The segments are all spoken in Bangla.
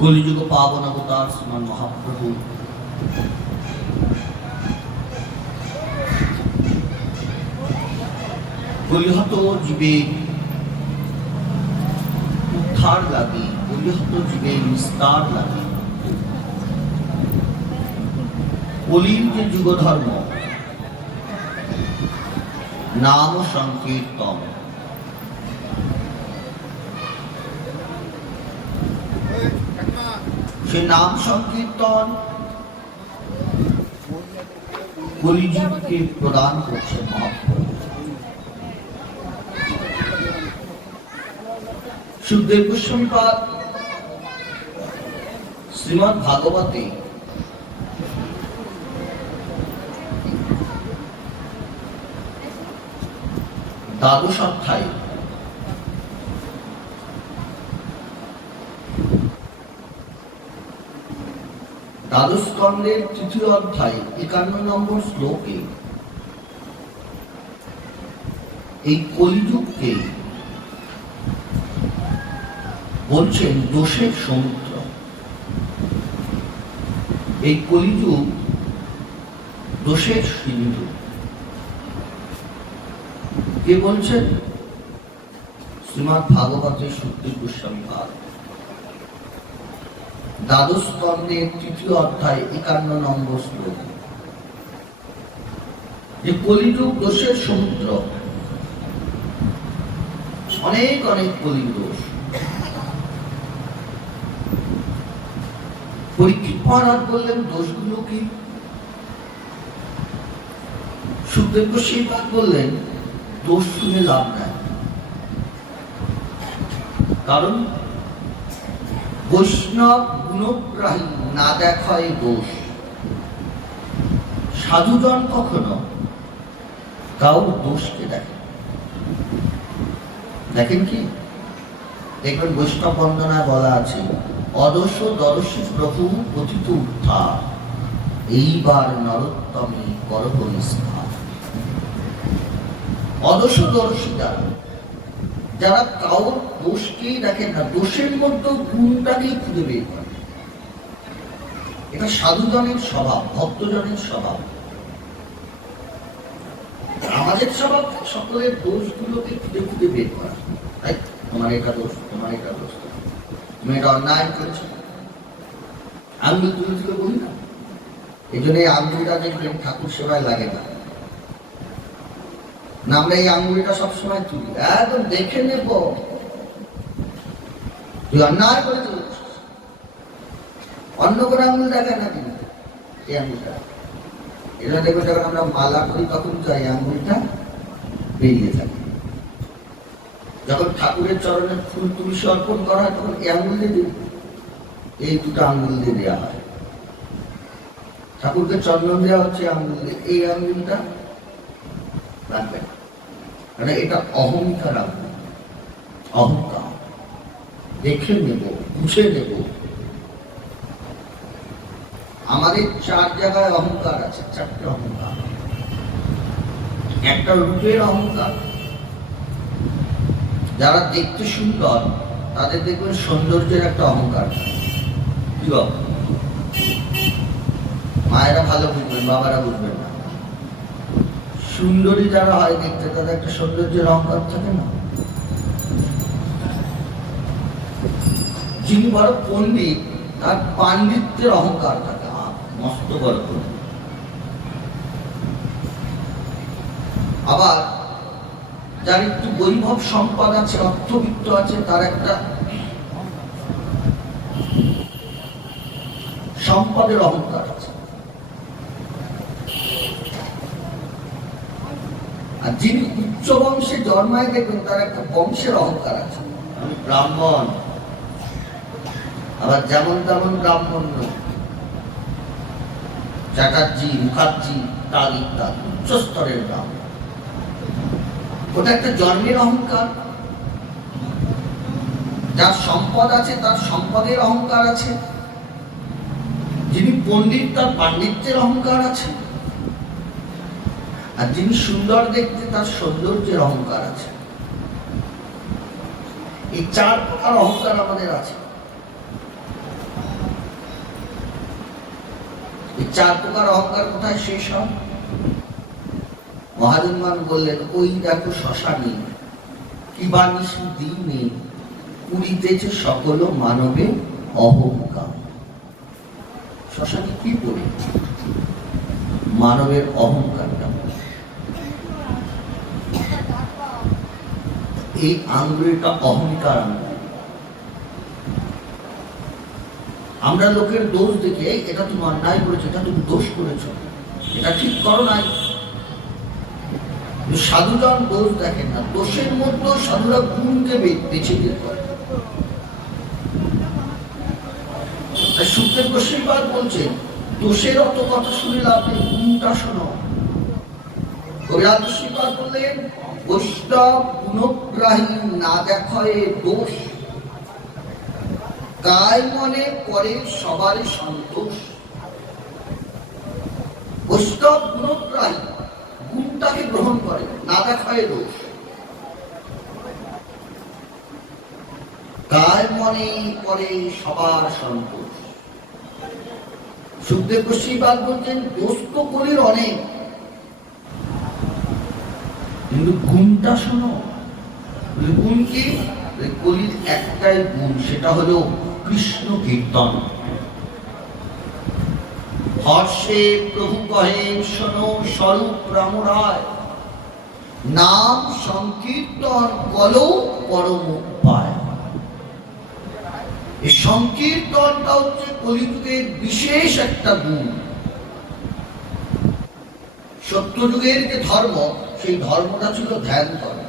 কলিযুগ পাবন অবতার শ্রীমান মহাপ্রভু কলিহত জীবে উদ্ধার লাগে, কলিহত জীবে নিস্তার লাগে। কলির যে যুগ ধর্ম নাম সংকীর্তন, সে নাম সংকীর্তন কলিযুগকে প্রদান করছে মহাপ্রভু। সুখদেব গোস্বামীপাদ শ্রীমদ্ ভাগবতে দ্বাদশ অধ্যায় দ্বাদশ স্কন্ধের তৃতীয় অধ্যায় 51 নম্বর শ্লোকে এই কলিযুগকে বলছেন দোষের সমুদ্র। এই কলিযুগ দোষের সিন্ধু। কে বলছেন? শ্রীমদ্ ভাগবতের সুখদেব গোস্বামী পাদ দ্বাদশ স্কন্ধের তৃতীয় অধ্যায় 51 নম্বর শ্লোক। যে কলিযুগ দোষের সমুদ্র, অনেক অনেক কলির দোষ। পরীক্ষিত মহারাজ বললেন দোষগুলো কি? সুখদেব গোস্বামী পাদ বললেন দোষ শুনে লাভ নাই, কারণ বৈষ্ণব গুণগ্রাহী না দেখায় দোষ। সাধুজন কখনো কাউর দোষকে দেখেন। দেখেন কি? দেখবেন বৈষ্ণব বন্দনায় বলা আছে, অদোষ দর্শী প্রভু পতিত উদ্ধার, এইবার নরোত্তমে করব নিস্তার। অদোষ দর্শী যারা কাউর দোষকেই দেখেন না, দোষের মধ্যে গুণটাকেই খুঁজে বের করে। এটা সাধুজনের স্বভাব, ভক্তজনের স্বভাব। আমাদের স্বভাব সকলের দোষগুলোকে খুঁজে খুঁজে বের করা। তাই তোমার এটা দোষ, তোমার এটা দোষ, তুমি এটা অন্যায় করেছো, আঙ্গুল তুলে তুলে বলি না। এই জন্য এই আঙ্গুলটা দেখবেন ঠাকুর সেবায় লাগে না। আমরা এই আঙ্গুলটা সবসময় তুলি, একদম দেখে নেব তুই অন্যায় করে চলেছিস। অন্য করে আঙ্গুল দেখে না, কিন্তু এই আঙ্গুলটা এটা দেখবে যখন আমরা মালা করি তখন তো এই আঙ্গুলটা বেরিয়ে থাকে। যখন ঠাকুরের চরণে ফুল তুলসী অর্পণ করা হয় তখন এই আঙ্গুল দিয়ে দিই, এই দুটো আঙ্গুল দিয়ে দেওয়া হয়। ঠাকুরকে চন্দন দেওয়া হচ্ছে আঙ্গুল দিয়ে, এই আঙ্গুলটা রাখবে না, মানে এটা অহংকার। অহংকার দেখে নেব, বুঝে নেব। আমাদের 4 জায়গায় অহংকার আছে, 4টে অহংকার। একটা রূপের অহংকার, যারা দেখতে সুন্দর তাদের দেখবেন সৌন্দর্যের একটা অহংকার। কি বল? মায়েরা ভালো বুঝবেন, বাবারা বুঝবেন না। সুন্দরী যারা হয় দেখতে, তাদের একটা সৌন্দর্যের অহংকার থাকে না? যিনি বড় পণ্ডিত তার পাণ্ডিত্যের অহংকার থাকে, মস্ত বড়। আবার যার একটু বৈভব সম্পদ আছে, অর্থবিত্ত আছে, তার একটা সম্পদের অহংকার আছে। আর যিনি উচ্চ বংশে জন্মায় দেখবেন তার একটা বংশের অহংকার আছে, আমি ব্রাহ্মণ। আবার যেমন তেমন ব্রাহ্মণ নয়, চ্যাটার্জি, মুখার্জি, তার ইত্যাদি উচ্চ স্তরের ব্রাহ্মণ। ওটা একটা জন্মের অহংকার। যার সম্পদ আছে তার সম্পদের অহংকার আছে, যিনি পণ্ডিত তার পাণ্ডিত্যের অহংকার আছে, আর যিনি সুন্দর দেখতে তার সৌন্দর্যের অহংকার আছে। এই 4 প্রকার অহংকার আমাদের আছে। চার প্রকার অহংকার কোথায় শেষ হয়? মহাজনমান বললেন, ওই দেখো শ্মশানে কিবা নিশু দিনে উড়িতেছে সকল মানবে অহংকার। শ্মশানে কি করি? মানবের অহংকারটা। এই আঙ্গুলটা অহংকার আঙ্গুল। আমরা লোকের দোষ দেখে, এটা তুমি অন্যায় করেছো, এটা তুমি দোষ করেছো, এটা ঠিক করো নাই। সাধুজন দোষ দেখেন না, দোষের মধ্যে সাধুরা গুণকে বেছে বের করে। সুখদেব গোস্বামী বলছে, দোষের অত কথা শুনে লাভ নেই, গুণটা শোনো। কবিরাজ গোস্বামী বললেন, বৈষ্ণব গুণগ্রাহী না দেখায় দোষ, কায় মনে করে সবার সন্তোষ। বৈষ্ণব গুণগ্রাহী, গুণটাকে গ্রহণ করে, না দেখায় দোষ। কায় মনে করে সবার সন্তোষ। সুখদেব গোস্বামী বলছেন, দোষ তো কলির অনেক, কিন্তু গুণটা শোনো। গুণ কি? কলির একটাই গুণ, সেটা হলো কৃষ্ণ কীর্তন। হর্ষে প্রভু কহে শোনো স্বরূপ রাম রায়, নাম সংকীর্তন কলো পরম উপায়। এই সংকীর্তনটা হচ্ছে কলিযুগের বিশেষ একটা গুণ। সত্যযুগের যে ধর্ম, সেই ধর্মটা ছিল ধ্যান ধর্ম।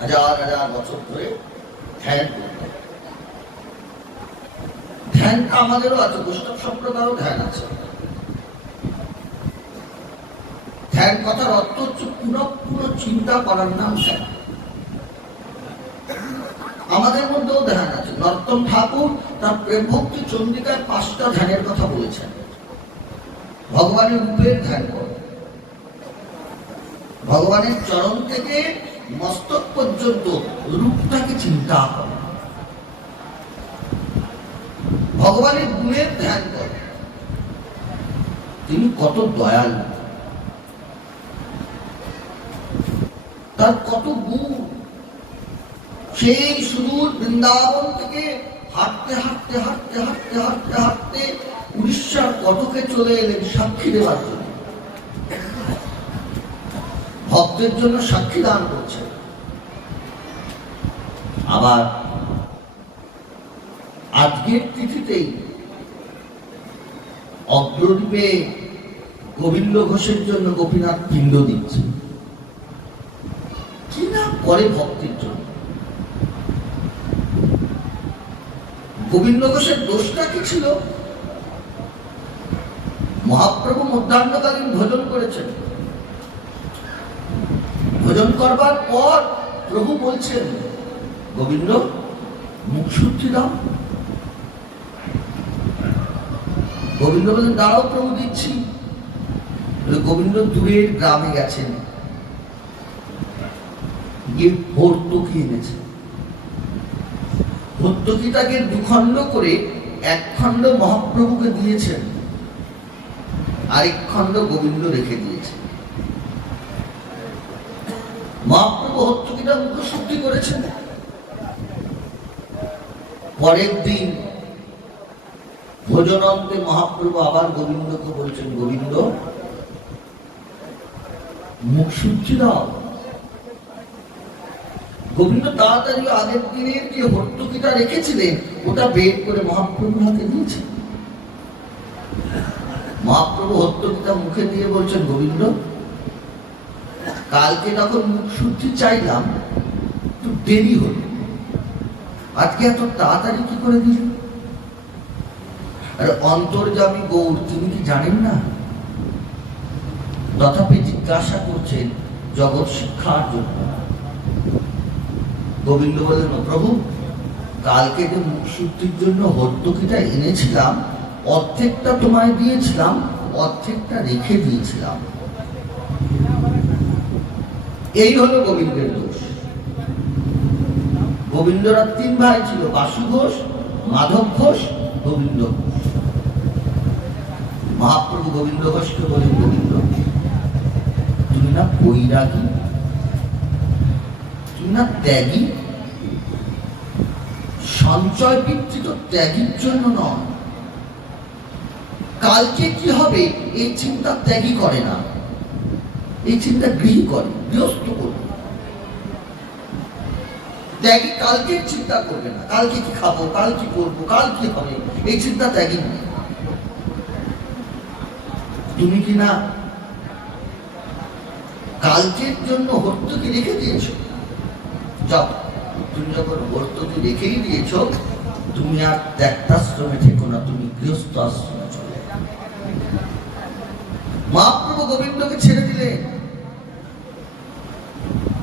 হাজার হাজার বছর ধরে ধ্যান করতে। ধ্যানটা আমাদেরও আছে, বৈষ্ণব সম্প্রদায়েরও ধ্যান আছে। ধ্যান কথার অর্থ হচ্ছে পুনঃ চিন্তা করার নাম ধ্যান। আমাদের মধ্যেও ধ্যান আছে। নরোত্তম ঠাকুর তার প্রেম ভক্তি চন্ডিকায় 5টা ধ্যানের কথা বলেছেন। ভগবানের রূপের ধ্যান করো, ভগবানের চরণ থেকে মস্তক পর্যন্ত রূপটাকে চিন্তা করো, ভগবানের গুণের ধ্যান করো। তিনি কত দয়ালু, তার কত গুণ। সেই সুদূর বৃন্দাবন থেকে হাঁটতে হাঁটতে হাঁটতে হাঁটতে হাঁটতে হাঁটতে উড়িষ্যার কটকে চলে এলেন সাক্ষী দেওয়ার জন্য। ভক্তের জন্য সাক্ষী দান করছে। আবার আজকের তিথিতেই অগ্রদীপে গোবিন্দ ঘোষের জন্য গোপীনাথ পিণ্ড দিচ্ছে। কি না করে ভক্তির জন্য। গোবিন্দ ঘোষের দোষটা কি ছিল? মহাপ্রভু মধ্যাহ্নকালীন ভোজন করেছেন। ভোজন করবার পর প্রভু বলছেন, গোবিন্দ মুখ শুদ্ধি দাও। গোবিন্দ বলেন, দাঁড়াও প্রভু দিচ্ছি। গোবিন্দ দূরের গ্রামে গেছেন, গিয়ে ভর্তুকি এনেছে। ভর্তুকিটাকে 2 খণ্ড করে 1 খণ্ড মহাপ্রভুকে দিয়েছেন, আরেক খণ্ড গোবিন্দ রেখে দিয়েছে। মহাপ্রভু ভর্তুকিটা মুখ শুদ্ধি করেছেন। পরের দিন ভোজনান্তে মহাপ্রভু আবার গোবিন্দকে বলছেন, গোবিন্দ মুখ শুদ্ধি দাও। গোবিন্দ তাড়াতাড়ি আগের দিনের যে ভর্তুকিটা রেখেছিলেন ওটা বের করে মহাপ্রভুর হাতে দিয়েছেন। মহাপ্রভু ভর্তুকিটা মুখে দিয়ে বলছেন, গোবিন্দ কালকে তখন মুখ শুদ্ধি চাইলাম, একটু দেরি হল, আজকে এত তাড়াতাড়ি কি করে দিল? আর অন্তর্যামী গৌর তিনি কি জানেন না? তথাপি জিজ্ঞাসা করছেন জগৎ শিক্ষার জন্য। গোবিন্দ বললেন, প্রভু কালকে যে মুখ শুদ্ধির জন্য ভর্তুকিটা এনেছিলাম, অর্ধেকটা তোমায় দিয়েছিলাম, অর্ধেকটা রেখে দিয়েছিলাম। এই হলো গোবিন্দের দোষ। গোবিন্দরা 3 ভাই ছিল, বাসু ঘোষ, মাধব ঘোষ, গোবিন্দ ঘোষ। মহাপ্রভু গোবিন্দ ঘোষকে বলেন, গোবিন্দ তুমি না বৈরাগী, তুমি না ত্যাগী। সঞ্চয় বৃত্তি তো ত্যাগীর জন্য নয়, কালকে কি হবে এই চিন্তা ত্যাগী করে না, এই চিন্তা গৃহী করে, গৃহস্থ করবে। ত্যাগী কালকে চিন্তা করবে না, কালকে কি খাবো, কাল কি করবো, কাল কি হবে, এই চিন্তা ত্যাগী নেই। তুমি কি না কালকের জন্য হর্তুকি রেখে দিয়েছো? যাও, তুমি যখন হর্তুকি রেখেই দিয়েছো, তুমি আর ত্যাক্তাশ্রমে থেকো না, তুমি গৃহস্থ আশ্রমে চলে। মহাপ্রভু গোবিন্দকে ছেড়ে দিলেন,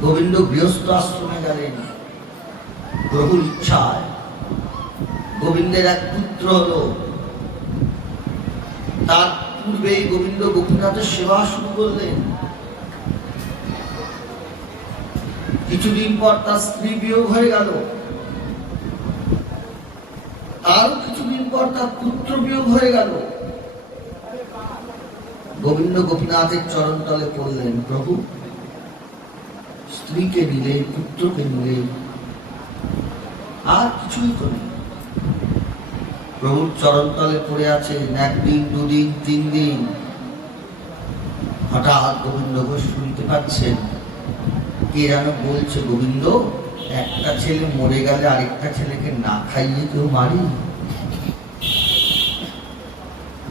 গোবিন্দ গৃহস্থ আশ্রমে গেলেন। প্রভুর ইচ্ছায় গোবিন্দের এক পুত্র হলো। তার পূর্বেই গোবিন্দ গোপীনাথের সেবা শুরু করলেন। কিছুদিন পর তার স্ত্রী বিয়োগ হয়ে গেল, আরো কিছুদিন পর তার পুত্র বিয়োগ হয়ে গেল। গোবিন্দ গোপীনাথের চরণ তলে পড়লেন, প্রভু স্ত্রীকে নিলে, পুত্রকে নিলে, আর কিছুই তো নেই। প্রভুর চরণ তলে পড়ে আছেন একদিন, দুদিন, 3 দিন। হঠাৎ গোবিন্দ ঘোষ শুনতে পাচ্ছেন কে যেন বলছে, গোবিন্দ একটা ছেলে মরে গেলে আরেকটা ছেলেকে না খাইয়ে কেউ মারি?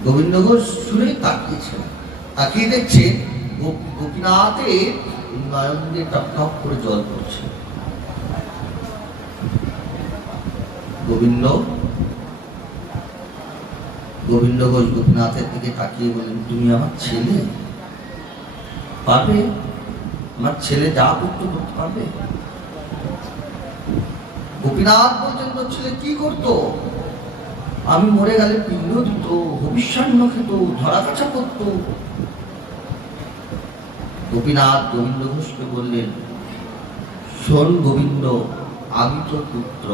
গোবিন্দ ঘোষ শুনেই তাকিয়েছেন, তাকিয়ে দেখছে গোপীনাথের নয়ন দিয়ে টপ টপ করে জল পড়ছে। গোবিন্দ ঘোষ গোপীনাথের দিকে তাকিয়ে বলেন, তুমি আমার ছেলে, পারবে? আমার ছেলে যা করতে পারবে? গোপীনাথ বলছেন, তোর ছেলে কি করতো? আমি মরে গেলে পিণ্ড দিত, হবিষ্যান্ন খেত, ধরা কাছা করত। গোপীনাথ গোবিন্দ ঘোষকে বললেন, শোন গোবিন্দ, আমি তোর পুত্র,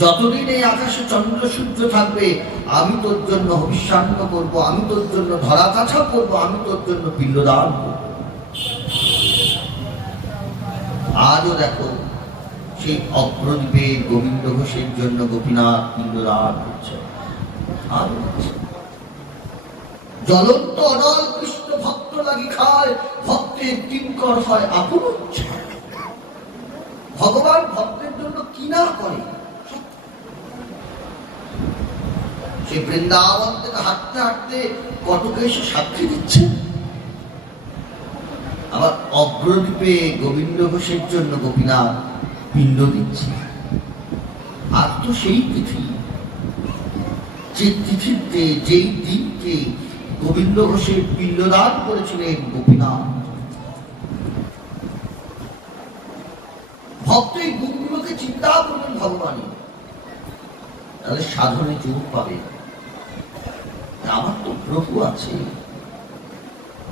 যতদিন এই আকাশে চন্দ্র সূর্য থাকবে আমি তোর জন্য হবিষ্যান্ন করবো, আমি তোর জন্য ধরা কাছা করবো, আমি তোর জন্য পিণ্ডদান করবো। আজও দেখো সেই অগ্রদ্বীপে গোবিন্দ ঘোষের জন্য গোপীনাথ পিণ্ডদান করছে। জ্বলন্ত অনল কৃষ্ণ ভক্ত লাগি খায়, ভক্তের কিঙ্কর হয় আপন। ভগবান ভক্তের জন্য কি না করে। সে বৃন্দাবন থেকে হাঁটতে হাঁটতে কতকে এসে সাক্ষী দিচ্ছে। আবার অগ্রদ্বীপে গোবিন্দ ঘোষের জন্য গোপীনাথ পিণ্ড দিচ্ছে। আর তো সেই তিথি, যে তিথিতে, যেই দিনকে গোবিন্দ ঘোষের পিণ্ডদান করেছিলেন গোপীনাথ। ভক্ত এই গুণগুলোকে চিন্তা করবেন ভগবানই, তাহলে সাধনে যোগ পাবে। আমার তো প্রভু আছে,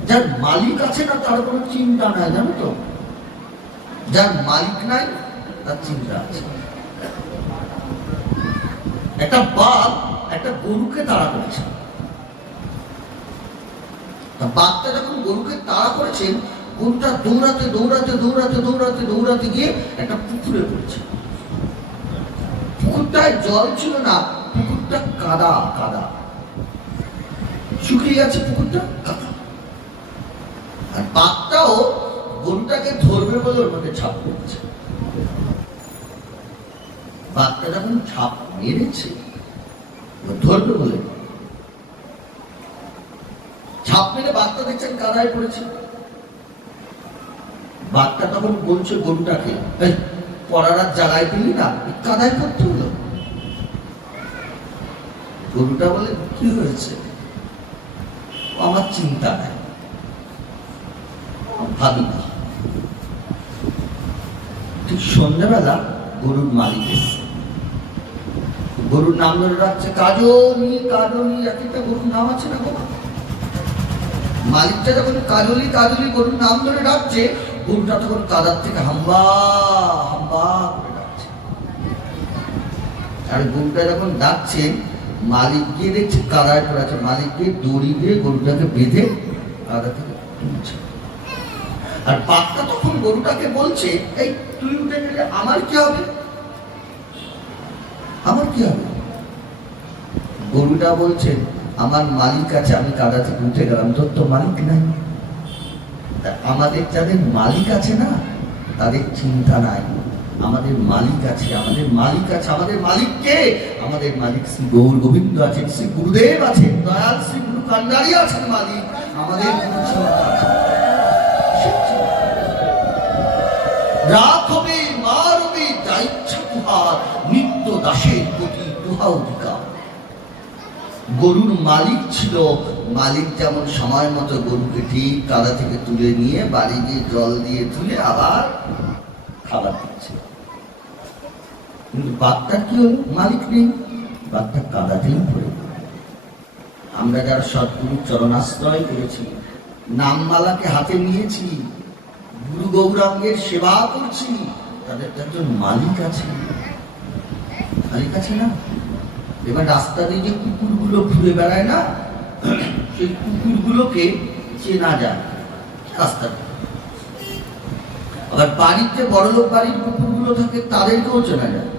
যার মালিক আছে না তার কোনো চিন্তা নাই, জানো তো? যার মালিক নাই তার চিন্তা আছে। একটা বাঘ একটা গরুকে তাড়া করেছে। বাঘটা যখন গরুকে তাড়া করেছেন, গরুটা দৌড়াতে দৌড়াতে দৌড়াতে দৌড়াতে দৌড়াতে গিয়ে একটা পুকুরে পড়েছে। পুকুরটায় জল ছিল না, পুকুরটা কাদা কাদা, শুকিয়ে গেছে পুকুরটা, কাদা। আর বাঘটাও গরুটাকে ধরবে বলে ওর মধ্যে ছাপ করেছে। বাঘটা যখন ছাপ মেরেছে ধরবে বলে, ছাপ মেরে বাঘটা দেখছেন কাদায় পড়েছে। বাঘটা তখন বলছে গরুটাকে, পড়ার আর জ্বালায় পেলি না, কাদায় পড়তে হলো। গরুটা বলে, কি হয়েছে? আমার চিন্তা নাই, ভাবি না। ঠিক সন্ধ্যাবেলা গরুর মালিক এসছে। গরুর নাম ধরে রাখছে কাজলি, কাজলি, একটা গরুর নাম আছে না গো। মালিকটা যখন কাজলি কাজলি গরুর নাম ধরে ডাকছে, গরুটা তখন কাদার থেকে হাম্বা হাম্বা করে ডাকছে। আর গরুটা যখন ডাকছে, মালিক গিয়ে দেখছে কাদায় পড়ে আছে, মালিক গিয়ে দড়ি দিয়ে গরুটাকে বেঁধে কাদা থেকে তুলছে। আর বাঘটা তখন গরুটাকে বলছে, এই তুই উঠে গেলে আমার কি হবে, আমার কি হবে? গরুটা বলছে, আমার মালিক আছে, আমি কাদা থেকে উঠে গেলাম, তোর তো মালিক নাই। আমাদের যাদের মালিক আছে না, তাদের চিন্তা নাই। আমাদের মালিক আছে, আমাদের মালিক আছে। আমাদের মালিক কে? আমাদের মালিক শ্রী গৌর গোবিন্দ আছেন, শ্রী গুরুদেব আছেন, দয়াল শ্রী গুরু কান্ডারি আছেন মালিক। আমাদের রাত হবে, মার হবে, যা ইচ্ছা তুহার, নিত্য দাসের প্রতি তুহা অধিকার। গরুর মালিক ছিল, মালিক যেমন সময় মতো গরুকে ঠিক কাদা থেকে তুলে নিয়ে বাড়ি গিয়ে জল দিয়ে তুলে আবার খাবার দিচ্ছে। কিন্তু বাঘটা কি হলো? মালিক নেই, বাঘটা কাদাতেই পড়ে। আমরা যারা সদ্গুরুর চরণাশ্রয় করেছি, নামমালাকে হাতে নিয়েছি, গুরু গৌরাঙ্গের সেবা করছি, তাদের তো একজন মালিক আছে, মালিক আছে না? এবার রাস্তা দিয়ে যে কুকুরগুলো ঘুরে বেড়ায় না, সেই কুকুরগুলোকে চেনা যায় রাস্তাটা। আবার বাড়িতে বড়লোক বাড়ির কুকুরগুলো থাকে, তাদেরকেও চেনা যায়।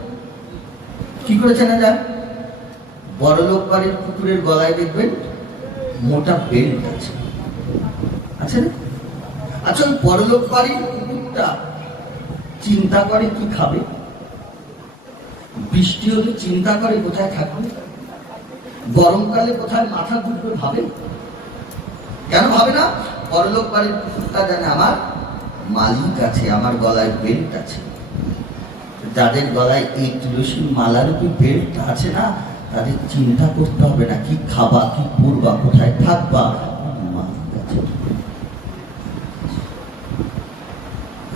কি করে চেনা যায়? বড়লোক বাড়ির কুকুরের গলায় দেখবেন মোটা বেল্ট আছে, আছে না? আচ্ছা, ওই বড়লোক বাড়ির কুকুরটা চিন্তা করে কি খাবে, বৃষ্টি হলে চিন্তা করে কোথায় থাকবে, গরমকালে কোথায় মাথা ঘুরবে, ভাবে কেন? ভাবে না। বড়লোক বাড়ির কুকুরটা জানে আমার মালিক আছে, আমার গলায় বেল্ট আছে। যাদের গলায় এই তুলসীর মালারূপী বেল্ট আছে না, তাদের চিন্তা করতে হবে না কি খাবা, কি পরবা, কোথায় থাকবা, মালিক আছে।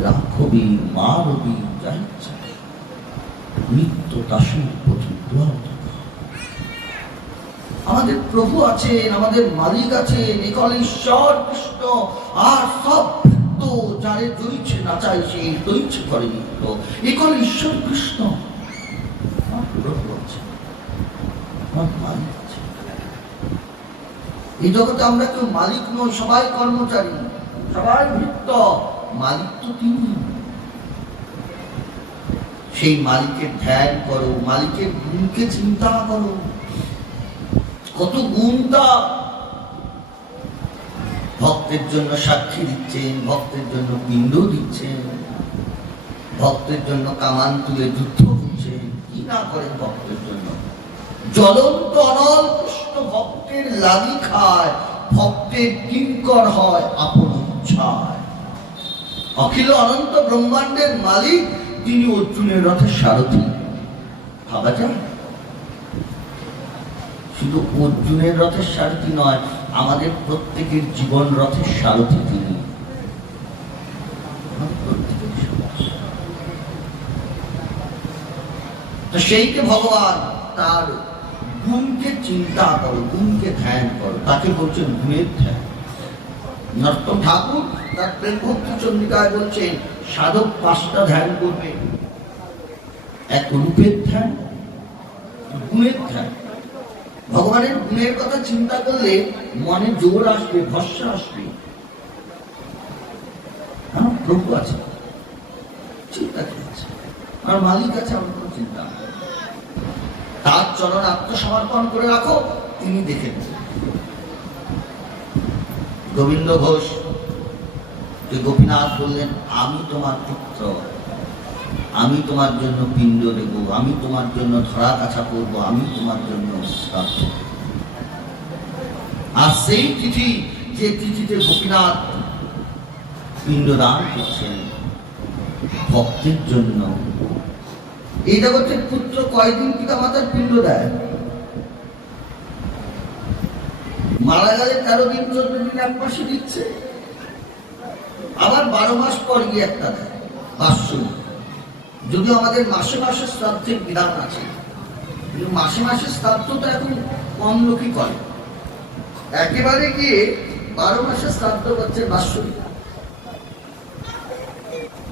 রাখবি, মারবি, যা ইচ্ছা, নিত্য দাসের প্রতি তুহা অধিকার। আমাদের প্রভু আছেন, আমাদের মালিক আছেন, একল ঈশ্বর কৃষ্ণ। আর সব ভৃত্য যারে দইছে নাচাই, সে দইছে করে নিত্য। একল ঈশ্বর কৃষ্ণ, প্রভু আছে, আমার মালিক আছে। এই জগতে আমরা কেউ মালিক নই, সবাই কর্মচারী, সবাই ভৃত্য, মালিক তো তিনি। সেই মালিকের ধ্যান করো, মালিকের গুণকে চিন্তা করো, কত গুণ তা। ভক্তের জন্য সাক্ষী দিচ্ছেন, ভক্তের জন্য পিণ্ড দিচ্ছেন, ভক্তের জন্য কামান তুলে যুদ্ধ করছেন, কি না করেন ভক্তের জন্য। জ্বলন্ত অনল কৃষ্ণ ভক্তের লাগি খায়, ভক্তের কিঙ্কর হয় আপন ইচ্ছায়। অখিল অনন্ত ব্রহ্মাণ্ডের মালিক, তিনি অর্জুনের রথের সারথি। ভাবা যায়? শুধু অর্জুনের রথের সারথি নয়, আমাদের প্রত্যেকের জীবন রথের সারথি তিনি। তো সেইকে ভগবান, তার গুণকে চিন্তা করো, গুণকে ধ্যান করো, তাকে বলছেন গুণের ধ্যান। নরোত্তম ঠাকুর তার প্রেম ভক্তি চন্ডিকায় বলছেন, সাধক 5টা ধ্যান করবে। এক রূপের ধ্যান, গুণের ধ্যান। ভগবানের গুণের কথা চিন্তা করলে মনে জোর আসবে, ভরসা আসবে। আমার প্রভু আছে, চিন্তা কি আছে? আমার মালিক আছে, আমার কোনো চিন্তা নেই। তার চরণ আত্মসমর্পণ করে রাখো, তিনি দেখে নেবেন। গোবিন্দ ঘোষ গোপীনাথ বললেন, আমি তোমার পুত্র, আমি তোমার জন্য পিণ্ড দেব, আমি তোমার জন্য ধরা কাছা করব, আমি তোমার জন্য। আর সেই তিথি, যে তিথিতে গোপীনাথ পিণ্ডদান করছেন ভক্তের জন্য। এই জগতের পুত্র কয়দিন পিতা মাতার পিণ্ড দেয়? মারা গেলে 13 দিন 14 দিন, 1 মাসে দিচ্ছে। আবার 12 মাস পর গিয়ে একটা দেয় বাৎসরিক। যদিও আমাদের মাসে মাসে শ্রাদ্ধের বিধান আছে, কিন্তু মাসে মাসে শ্রাদ্ধ তো এখন কম লোকই করে। একেবারে গিয়ে 12 মাসে শ্রাদ্ধ করছে বাৎসরিক।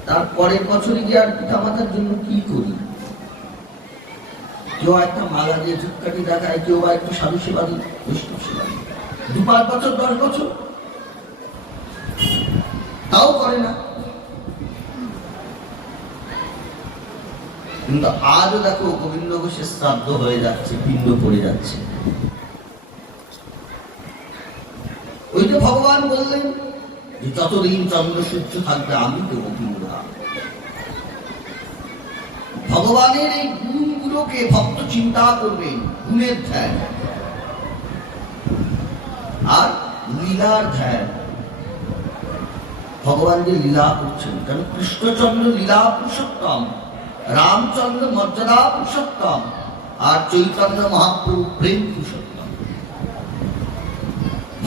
তার পরের বছরে গিয়ে আর পিতা মাতার জন্য কি করি? কেউ একটা মালা দিয়ে ধূপকাঠি দেখায়, কেউ বা একটু সাধু সেবা দিন, বৈষ্ণব সেবা দিন, 2-5 বছর 10 বছর তাও করে না। কিন্তু আজও দেখো গোবিন্দ ঘোষের শ্রাদ্ধ হয়ে যাচ্ছে, পিণ্ড পড়ে যাচ্ছে। ওই যে ভগবান বললেন যে যতদিন চন্দ্র সূর্য থাকবে আমি দেবো পিণ্ড। ভগবানের এই গুণগুলোকে ভক্ত চিন্তা করবেন, গুণের ধ্যান আর লীলার ধ্যান। ভগবান যে লীলা করছেন, কারণ কৃষ্ণচন্দ্র লীলা পুরুষোত্তম, রামচন্দ্র মর্যাদা পুরুষোত্তম, আর চৈতন্য মহাপ্রভু প্রেম পুরুষোত্তম।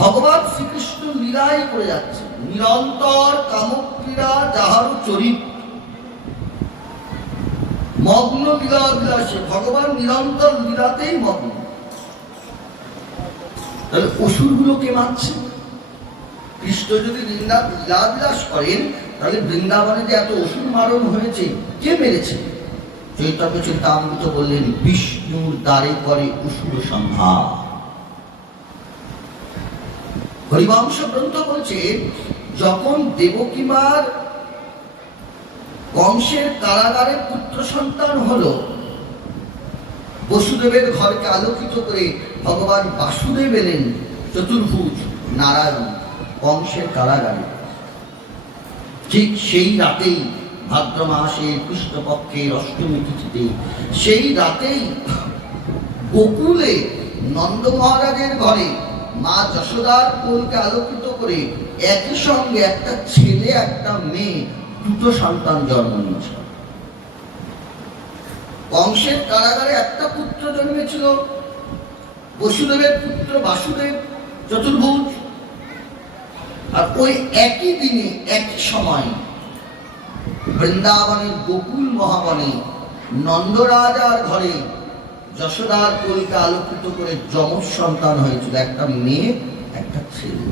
ভগবান শ্রীকৃষ্ণ লীলাই করে যাচ্ছে, নিরন্তর কামক্রীড়া যাহারও চরিত, মগ্ন লীলা বিলাসে। ভগবান নিরন্তর লীলাতেই মগ্ন। তাহলে অসুরগুলোকে মারছে। কৃষ্ণ যদি লীলা বিলাস করেন, তাহলে বৃন্দাবনে যে এত অসুর মারণ হয়েছে, কে মেরেছে? চৈতন্য চরিতামৃত বললেন বিষ্ণুর দ্বারে করে অসুর সংহার। হরিবংশ গ্রন্থ বলছে যখন দেবকী মার কংসের কারাগারে পুত্র সন্তান হলো, বসুদেবের ঘরকে আলোকিত করে ভগবান বাসুদেব এলেন চতুর্ভুজ নারায়ণ কংসের কারাগারে। ঠিক সেই রাতেই, ভাদ্র মাসের কৃষ্ণপক্ষের অষ্টমী তিথিতে, সেই রাতেই গোকুলে নন্দ মহারাজের ঘরে মা যশোদার কোলকে আলোকিত করে একই সঙ্গে একটা ছেলে একটা মেয়ে, 2 সন্তান জন্ম নিয়েছে। কংসের কারাগারে একটা পুত্র জন্মেছিল, বসুদেবের পুত্র বাসুদেব চতুর্ভুজ। আর ওই একই দিনে একই সময় বৃন্দাবনের গোকুল মহাবনে নন্দরাজার ঘরে যশোদার কোলকে আলোকিত করে যমজ সন্তান হয়েছিল, একটা মেয়ে একটা ছেলে।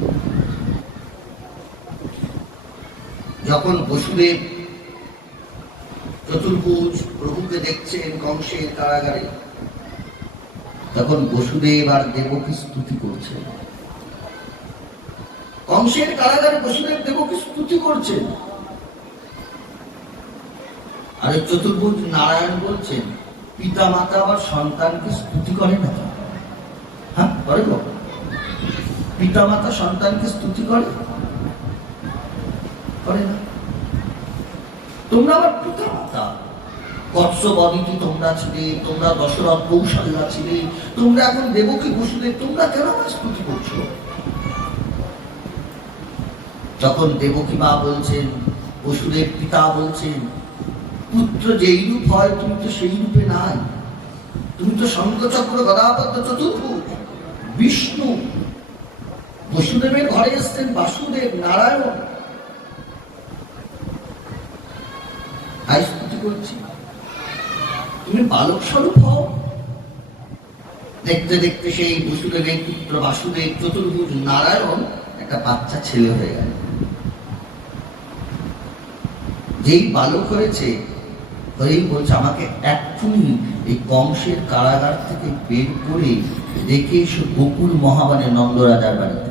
যখন বসুদেব চতুর্ভুজ প্রভুকে দেখছেন কংসের কারাগারে, তখন বসুদেব আর দেবকী স্তুতি করছেন। কংসের কারাগারে বসুদেব দেবকী স্তুতি করছেন, আর চতুর্ভুজ নারায়ণ বলছেন পিতা মাতা আবার সন্তানকে স্তুতি করে না? হ্যাঁ, করে গো। পিতা মাতা সন্তানকে স্তুতি করে? করে না। তোমরা আবার পিতা মাতা, কৎস বদিতি তোমরা ছিলে, তোমরা দশরথ কৌশল্যা ছিলে, তোমরা এখন দেবকী বসুদেব, তোমরা কেন আমার স্তুতি করছো? যখন দেবকী মা বলছেন, বসুদেব পিতা বলছেন, পুত্র যেই রূপ হয় তুমি তো সেই রূপে নাই, তুমি তো শঙ্খচক্র গদাপদ্ম চতুর্ভুজ বিষ্ণু। বসুদেবের ঘরে এসছেন বাসুদেব নারায়ণ, স্তুতি করছি, তুমি বালক স্বরূপ হও। দেখতে দেখতে সেই বসুদেবের পুত্র বাসুদেব চতুর্ভুজ নারায়ণ একটা বাচ্চা ছেলে হয়ে গেল। যেই বালক হয়েছে, হরি বলছে আমাকে এক্ষুনি এই কংসের কারাগার থেকে বের করে রেখে এসে গোকুল মহাবনে নন্দরাজার বাড়িতে।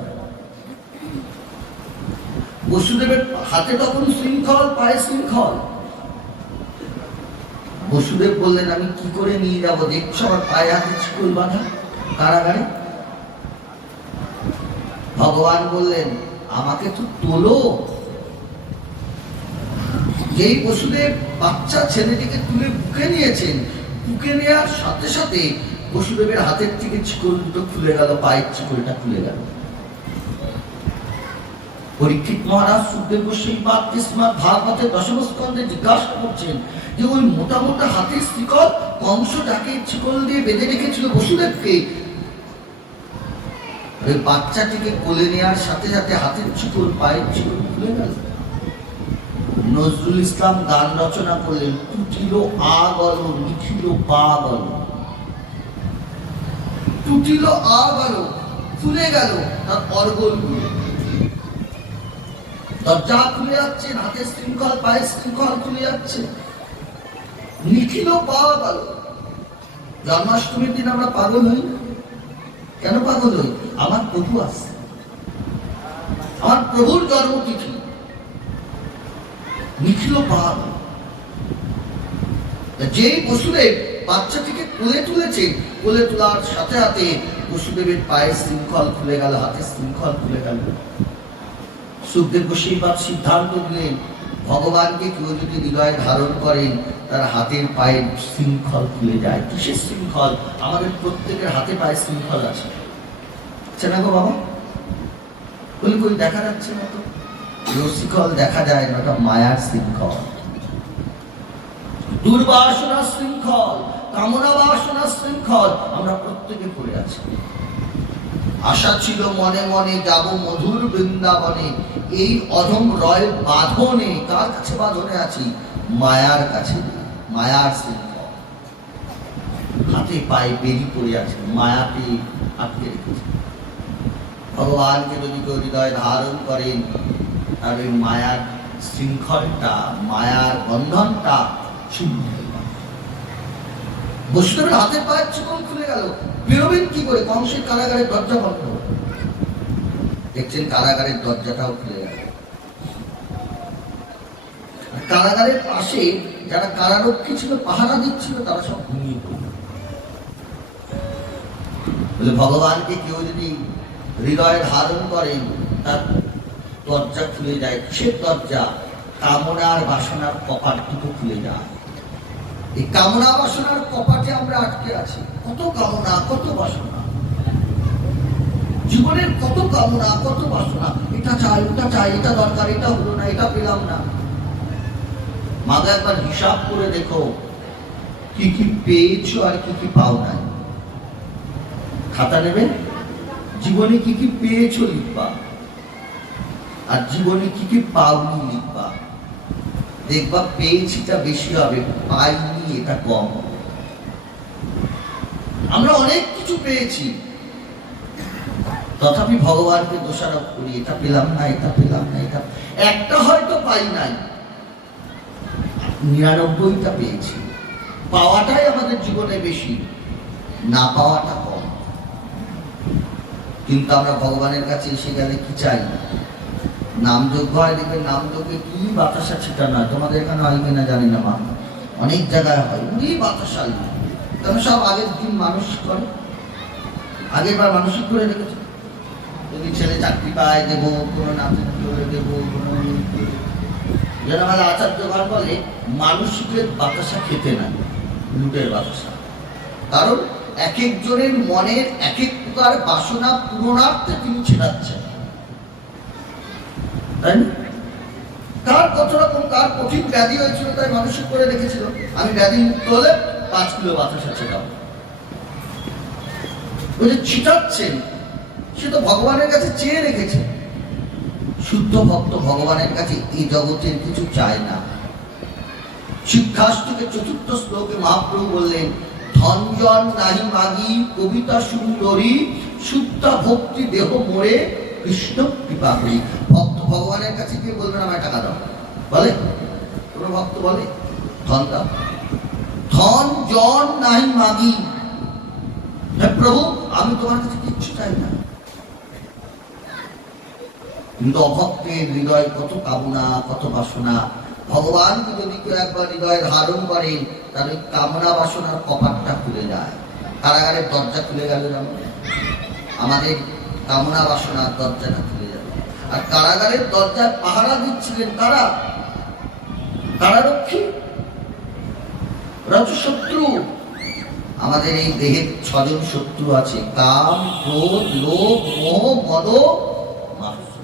বসুদেবের হাতে তখন শৃঙ্খল, পায়ে শৃঙ্খল। বসুদেব বললেন আমি কি করে নিয়ে যাবো? দেখছো আমার পায়ে হাতে শিকল বাঁধা কারাগারে। ভগবান বললেন আমাকে তো তোলো। যেই বসুদেব বাচ্চা ছেলেটিকে তুলে বুকে নিয়েছেন, বুকে নেওয়ার সাথে সাথে বসুদেবের হাতের থেকে শিকল দুটো খুলে গেল, পায়ের শিকলটা খুলে গেল। পরীক্ষিত মহারাজ সুখদেব গোস্বামী ভাগবতের 10ম স্কন্ধে জিজ্ঞাসা করছেন যে ওই মোটা মোটা হাতের শিকল কংস যাকে শিকল দিয়ে বেঁধে রেখেছিল বসুদেবকে, ওই বাচ্চাটিকে কোলে নেওয়ার সাথে সাথে হাতের শিকল পায়ের শিকল খুলে গেল। নজরুল ইসলাম গান রচনা করলেন, টুটিল আ গল নিখিল পা গল, টুটিল আ গল, খুলে গেল তার অর্গলগুলো, দরজা খুলে যাচ্ছে, হাতের শৃঙ্খল পায়ের শৃঙ্খল খুলে যাচ্ছে, নিখিল পা গেল। জন্মাষ্টমীর দিন আমরা পাগল হই না? কেন পাগল হই? আমার প্রভু আসছে, আমার প্রভুর জন্মতিথি। নিখিল পাল যে বসুদেব বাচ্চাটিকে কোলে তুলেছে, কোলে তোলার সাথে সাথে বসুদেবের পায়ের শৃঙ্খল খুলে গেল, হাতের শৃঙ্খল খুলে গেল। সুখদেব গোস্বামী সিদ্ধান্ত দিলেন, ভগবানকে কেউ যদি হৃদয়ে ধারণ করেন তার হাতের পায়ের শৃঙ্খল খুলে যায়। কিসের শৃঙ্খল? আমাদের প্রত্যেকের হাতে পায়ে শৃঙ্খল আছে না গো বাবা? কই দেখা যাচ্ছে না তো? রসিকল দেখা যায় না, ওটা মায়ার শৃঙ্খল, দুর্বাসনা শৃঙ্খল, কামনা বাসনা শৃঙ্খল আমরা প্রত্যেকে পড়ে আছি। আশা ছিল মনে মনে যাব মধুর বৃন্দাবনে, এই অধম রয় বাঁধনে। কার কাছে বাঁধনে আছি? মায়ার কাছে। মায়ার শৃঙ্খল হাতে পায়ে বেরিয়ে পড়ে আছে, মায়াকে আটকে রেখেছে। ভগবানকে যদি কেউ হৃদয় ধারণ করেন তাহলে মায়ার শৃঙ্খলটা, মায়ার বন্ধনটা ছিন্ন হয়ে গেল। বসুদেবের হাতের পায়ের চিকন খুলে গেল। বেরোবেন কি করে? কংসের কারাগারের দরজা বন্ধ। দেখছেন কারাগারের দরজাটাও খুলে গেল। কারাগারের পাশে যারা কারারক্ষী ছিল, পাহারা দিচ্ছিল, তারা সব ঘুমিয়ে পড়ল। বলে ভগবানকে কেউ যদি হৃদয়ে ধারণ করেন তার দরজা খুলে যায়। কিসের দরজা? কামনার বাসনার কপাট দুটো খুলে যায়। এই কামনা বাসনার কপাটে আমরা আটকে আছি। কত কামনা, কত বাসনা, জীবনের কত কামনা, কত বাসনা। এটা চাই, ওটা চাই, এটা দরকার, এটা হলো না, এটা পেলাম না। মাঝে একবার হিসাব করে দেখো কি কি পেয়েছো আর কি কি পাও নাই। খাতা নেবে, জীবনে কি কি পেয়েছো লিখবা, আর জীবনে কি কি পাওনি লিখবা। দেখবা পেয়েছিটা বেশি হবে, পাইনি এটা কম হবে। আমরা অনেক কিছু পেয়েছি, তথাপি ভগবানকে দোষারোপ করি, এটা পেলাম না, এটা পেলাম না, এটা একটা হয়তো পাই নাই, 99টা পেয়েছি। পাওয়াটাই আমাদের জীবনে বেশি, না পাওয়াটা কম। কিন্তু আমরা ভগবানের কাছে এসে গেলে কি চাই? নামযজ্ঞ হয়, দেখবেন নামযজ্ঞে কি বাতাসা ছিটানো হয়। তোমাদের এখানে হয় কিনা জানি না, মা অনেক জায়গায় হয়, উনি বাতাসা। কেন? সব আগের দিন মানুষ করে, আগের বার মানসিক করে রেখেছে, যদি ছেলে চাকরি পায় দেবো, কোনো নাতি করে দেবো, কোনো যেন আমাদের আচার্য ঘর বলে মানুষের বাতাসা খেতে না, লুটের বাতাসা। কারণ এক একজনের মনের এক এক প্রকার বাসনা পূরণার্থে তিনি ছেড়াচ্ছেন, তাই না? কার কত রকম, কার কঠিন ব্যাধি হয়েছিল, তাই মানসিক করে রেখেছিল আমি ব্যাধি মুক্ত হলে 5 কিলো বাতাসা ছেটাবো। ওই যে ছিটাচ্ছেন, সে তো ভগবানের কাছে চেয়ে রেখেছে। শুদ্ধ ভক্ত ভগবানের কাছে এই জগতের কিছু চায় না। শিক্ষাষ্টকে 4th শ্লোকে মহাপ্রভু বললেন, ধনজন নাহি মাগি কবিতা সুন্দরী, শুদ্ধা ভক্তি দেহ মোরে কৃষ্ণ কৃপা করি। ভক্ত ভগবানের কাছে গিয়ে বলবেন আমায় টাকা দাও, বলে? কোনো ভক্ত বলে ধন দাও? ধন জন নাহি মাগি, হে প্রভু আমি তোমার কাছে কিচ্ছু চাই না। কিন্তু অভক্তের হৃদয় কত কামনা, কত বাসনা। ভগবানকে যদি কেউ একবার হৃদয় ধারণ করেন তাহলে কামনা বাসনার কপাটটা খুলে যায়, কারাগারের দরজা খুলে গেল। যেমন আমাদের কামনা বাসনার দরজাটা খুলে যাবে। আর কারাগারের দরজায় পাহারা দিচ্ছিলেন কারা? কারারক্ষী, শত্রু। আমাদের এই দেহের 6 জন শত্রু আছে, কাম, ক্রোধ, লোভ, মোহ, মদ, মাৎসর্য।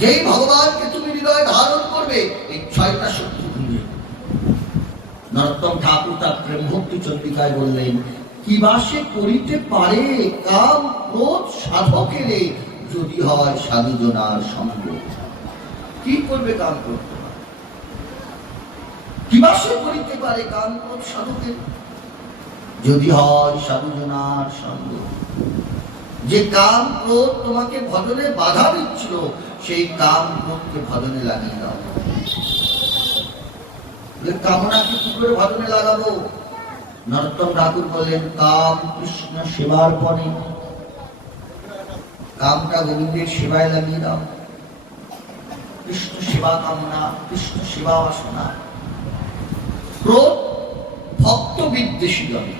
যেই ভগবানকে তুমি হৃদয়ে ধারণ করবে, এই 6টা শত্রু ভুলে। নরোত্তম ঠাকুর তার প্রেম ভক্তি চন্ডিকায় বললেন, কি বাসে করিতে পারে কাম ক্রোধ সাধকের, যদি হয় সাধুজনার সঙ্গ। কি করবে কাম ক্রোধ? কি বাসে করিতে পারে কাম ক্রোধ সাধকের, যদি হয় সাধুজনার সঙ্গ। যে কাম ক্রোধ তোমাকে ভজনে বাধা দিচ্ছিল, সেই কাম ক্রোধকে ভজনে লাগিয়ে দাও। কামনাকে কি করে ভজনে লাগাবো? নরোত্তম ঠাকুর বললেন কাম কৃষ্ণ সেবার পরে, কামটা গোবিন্দের সেবায় লাগিয়ে দাও। কৃষ্ণ সেবা কামনা, কৃষ্ণ সেবা বাসনা। ক্রোধ ভক্ত বিদ্বেষী হবে,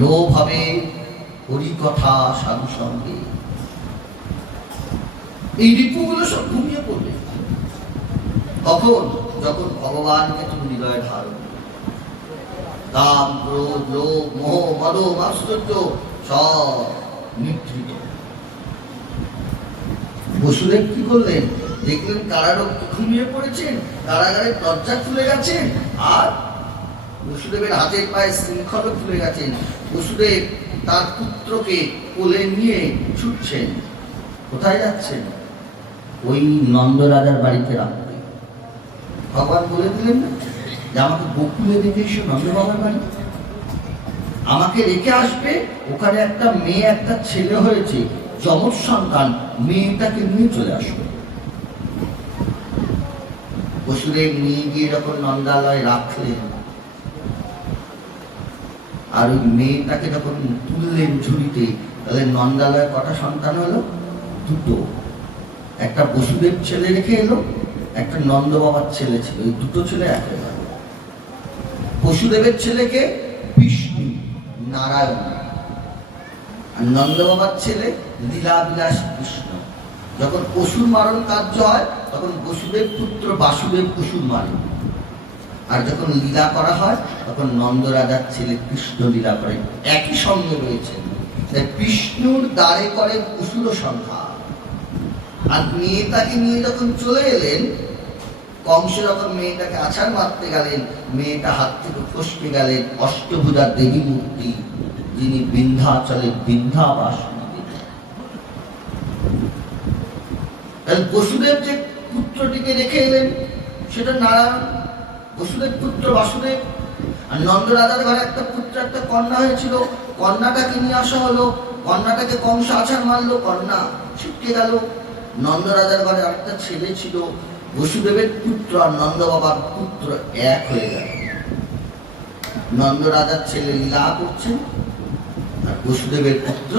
লোভ হবে হরিকথা সাধু সঙ্গে। এই রিপুগুলো সব ঘুমিয়ে পড়বে কখন? যখন ভগবানকে তুমি হৃদয়ে ধারণ। কাম ক্রোধ লোভ মোহ মদ মাশ্চর্য সব নিদ্রিত। বসুদেব কি করলেন? দেখলেন কারারোগ ঘুমিয়ে পড়েছেন, কারাগারের দরজা খুলে গেছেন, আর বসুদেবের হাতের পায়ে শৃঙ্খল খুলে গেছেন। বসুদেব তার পুত্রকে কোলে নিয়ে ছুটছেন। কোথায় যাচ্ছেন? ওই নন্দ রাজার বাড়িতে রাখতে। ভগবান বলে দিলেন না যে আমাকে বকুলে রেখে এসে নন্দ বাবার বাড়ি, আমাকে রেখে আসবে। ওখানে একটা মেয়ে একটা ছেলে হয়েছে, যমজ সন্তান, মেয়েটাকে নিয়ে চলে আসবে। বসুদেব নিয়ে গিয়ে যখন নন্দালয় রাখলেন, আর ওই মেয়েটাকে যখন তুললেন ঝুড়িতে, তাহলে নন্দালয় কটা সন্তান হলো? দুটো। একটা বসুদেব ছেলে রেখে এলো, একটা নন্দ বাবার ছেলে ছিল। এই দুটো ছেলে এক হয়ে গেল। বসুদেবের ছেলেকে বিষ্ণু নারায়ণ, আর নন্দ বাবার ছেলে লীলাবিলাস কৃষ্ণ। যখন অসুর মারণ কার্য হয় তখন বসুদেব পুত্র বাসুদেব অসুর মারে, আর যখন লীলা করা হয় তখন নন্দ রাজার ছেলে কৃষ্ণ লীলা করেন। একই সঙ্গে রয়েছেন। বিষ্ণুর দ্বারে করেন অসুর সংহার। আর মেয়েটাকে নিয়ে যখন চলে এলেন, কংস যখন মেয়েটাকে আছাড় মারতে গেলেন, মেয়েটা হাত থেকে ফসকে গেলেন অষ্টভুজা দেবী মূর্তি, যিনি বিন্ধ্যাচলের বিন্ধ্যাবাসিনী। বসুদেব যে পুত্রটিকে রেখে এলেন সেটা নারায়ণ, বসুদেব পুত্র বাসুদেব। আর নন্দ রাজার ঘরে একটা পুত্র একটা কন্যা হয়েছিল, কন্যাটাকে নিয়ে আসা হলো। কন্যাটাকে কংস আছাড় মারলো, কন্যা ছিটকে গেল। নন্দ রাজার ঘরে আরেকটা ছেলে ছিল, বসুদেবের পুত্র আর নন্দ বাবার পুত্র এক হয়ে গেল। নন্দ রাজার ছেলে লীলা করছেন, আর বসুদেবের পুত্র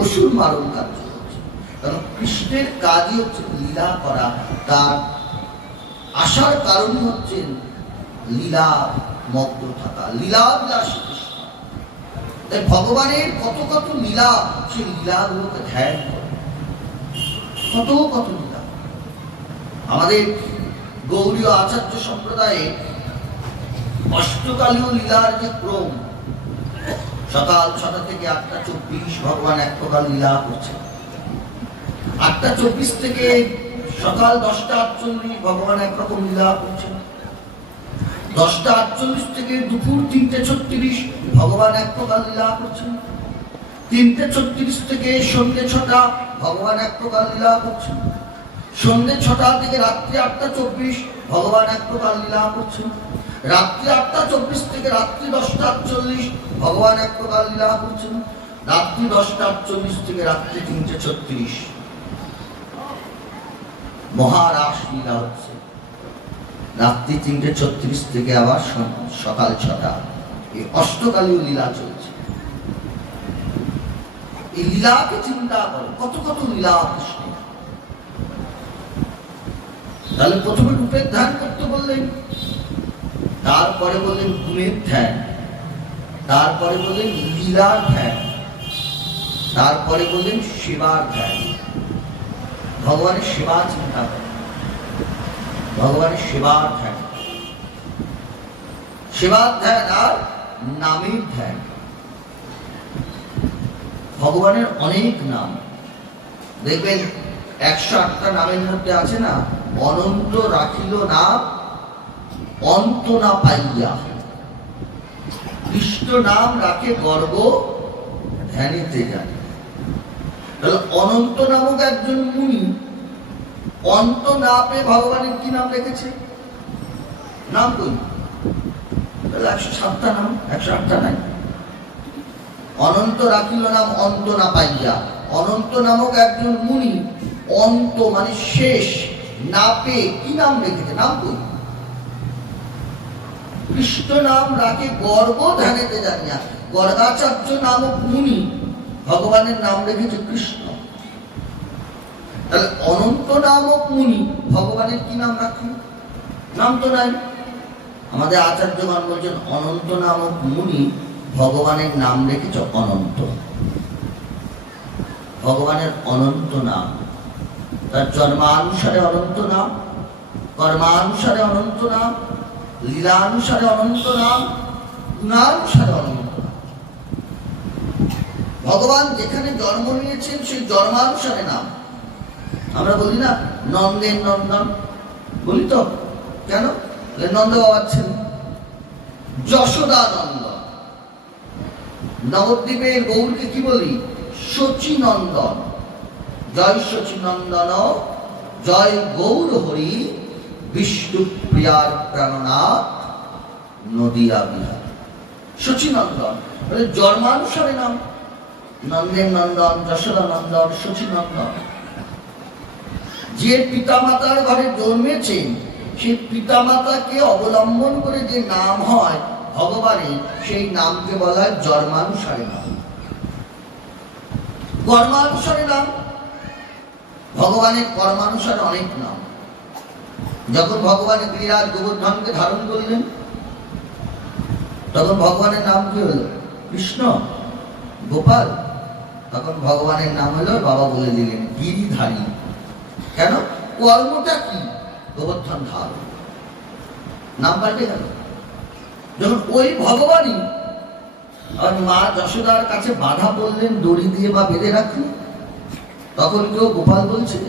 অসুর মারণ কার্য করছে। কারণ কৃষ্ণের কাজই হচ্ছে লীলা করা। তার আসার কারণই হচ্ছে লীলা মগ্ন থাকা, লীলা বিলাসী কৃষ্ণ। তাই ভগবানের কত কত লীলা, সেই লীলাগুলোকে ধ্যান করে। কত কত লীলা। আমাদের গৌড়ীয় আচার্য সম্প্রদায়ে অষ্টকালীয় লীলার যে ক্রম, সকাল 6টা থেকে 8:24 ভগবান এক প্রকার লীলা করছেন। 8:24 থেকে সকাল 10:48 ভগবান একরকম লীলা করছেন। 10:48 থেকে দুপুর 3:36 ভগবান এক প্রকার লীলা করছেন। 3:36 থেকে সন্ধ্যে 6টা ভগবান এক প্রকার লীলা করছেন। সন্ধ্যে 6টা থেকে রাত্রি 8:24 ভগবান এক প্রকার লীলা করছেন। রাত্রি 8:24 থেকে রাত্রি 10:48 ভগবান এক প্রকার লীলা করছেন। রাত্রি 10:48 থেকে রাত্রি 3:36 মহারাস লীলা হচ্ছে। রাত্রি 3:36 থেকে আবার সকাল 6টা, এই অষ্টকালীয় লীলা চলছে। এই লীলাকে চিন্তা করো, কত কত লীলা কৃষ্ণ। তাহলে প্রথমে রূপের ধ্যান করতে বললেন, তারপরে বললেন গুণের ধ্যান, তারপরে বললেন লীলার ধ্যান, তারপরে বললেন সেবার ধ্যান। ভগবানের সেবা চিন্তা করে, ভগবানের সেবার ধ্যান, সেবার ধ্যান আর নামের ধ্যান। ভগবানের অনেক নাম দেখবেন, 108টা নামের মধ্যে আছে না, অনন্ত রাখিল নাম অন্ত না পাইয়া। কৃষ্ণ নাম রাখে গর্ব ধ্যানেতে জানে। তাহলে অনন্ত নামক একজন মুনি অন্ত না পেয়ে ভগবানের কি নাম রেখেছে? নাম কই? তাহলে 107টা নাম, 108টা নাই। অনন্ত রাখিল নাম অন্ত না পাইয়া। অনন্ত নামক একজন মুনি অন্ত মানে শেষ না পেয়ে কি নাম রেখেছে? নাম কই? কৃষ্ণ কৃষ্ণ নাম রাখে গর্ব ধ্যানেতে জানিয়া। গর্গাচার্য নামক মুনি ভগবানের নাম রেখেছে কৃষ্ণ। তাহলে অনন্ত নামক মুনি ভগবানের কি নাম রাখেন? নাম তো নাই। আমাদের আচার্যগণ বলছেন অনন্ত নামক মুনি ভগবানের নাম রেখেছে অনন্ত। ভগবানের অনন্ত নাম, তার জন্মানুসারে অনন্ত নাম, কর্মানুসারে অনন্ত নাম, লীলানুসারে অনন্ত নাম, গুণানুসারে অনন্ত নাম। ভগবান যেখানে জন্ম নিয়েছেন সেই জন্মানুসারে নাম। আমরা বলি না নন্দের নন্দন, বলি তো কেন? নন্দ বাবার ছেলে যশোদা নন্দন। নবদ্বীপের গৌরকে কি বলি? শচীনন্দন। জয় শচীনন্দন, জয় গৌর হরি, বিষ্ণু প্রিয়ার প্রাণনাথ নদিয়া বিহার। শচীনন্দন মানে জন্মানুসারে নাম। নন্দের নন্দন, যশোদা নন্দন, শচীনন্দন। যে পিতামাতার ঘরে জন্মেছেন সেই পিতামাতাকে অবলম্বন করে যে নাম হয় ভগবানের, সেই নামকে বলা হয় জন্মানুসারে নাম। কর্মানুসারে নাম, ভগবানের কর্মানুসারে অনেক নাম। যখন ভগবান গিরিরাজ গোবর্ধনকে ধারণ করলেন তখন ভগবানের নাম কি হলো? কৃষ্ণ, গোপাল। তখন ভগবানের নাম হলো, বাবা বলে দিলেন, গিরিধারী। কেন? কর্মটা কি? গোবর্ধন ধার। নাম পাল্টে গেল। যখন ওই ভগবানই আর মা যশোদার কাছে বাধা বললেন দড়ি দিয়ে বা বেঁধে রাখলেন, তখন কেউ গোপাল বলছে,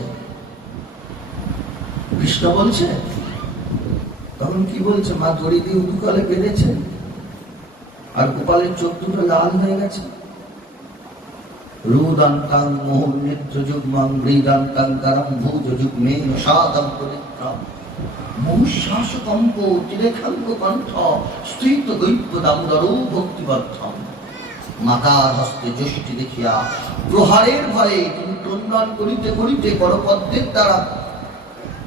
কৃষ্ণ বলছে? তখন কি বলছে? মা দড়ি দিয়ে উদুকলে বেঁধেছে আর গোপালের চোখ দুটো লাল হয়ে গেছে। রুদান্তাং মোহন নেত্র যুগ্মং হৃদান্তাং করম ভূজ যুগ্মে সাদম পরিত্রাম মহুশ্বাস কম্প তিরেখাঙ্ক কণ্ঠ স্থিত গৈত্য দামোদরৌ ভক্তিবদ্ধম। মাতার হস্তে যষ্টি দেখিয়া প্রহারের ভয়ে তিনি ক্রন্দন করিতে করিতে করপদ্মের দ্বারা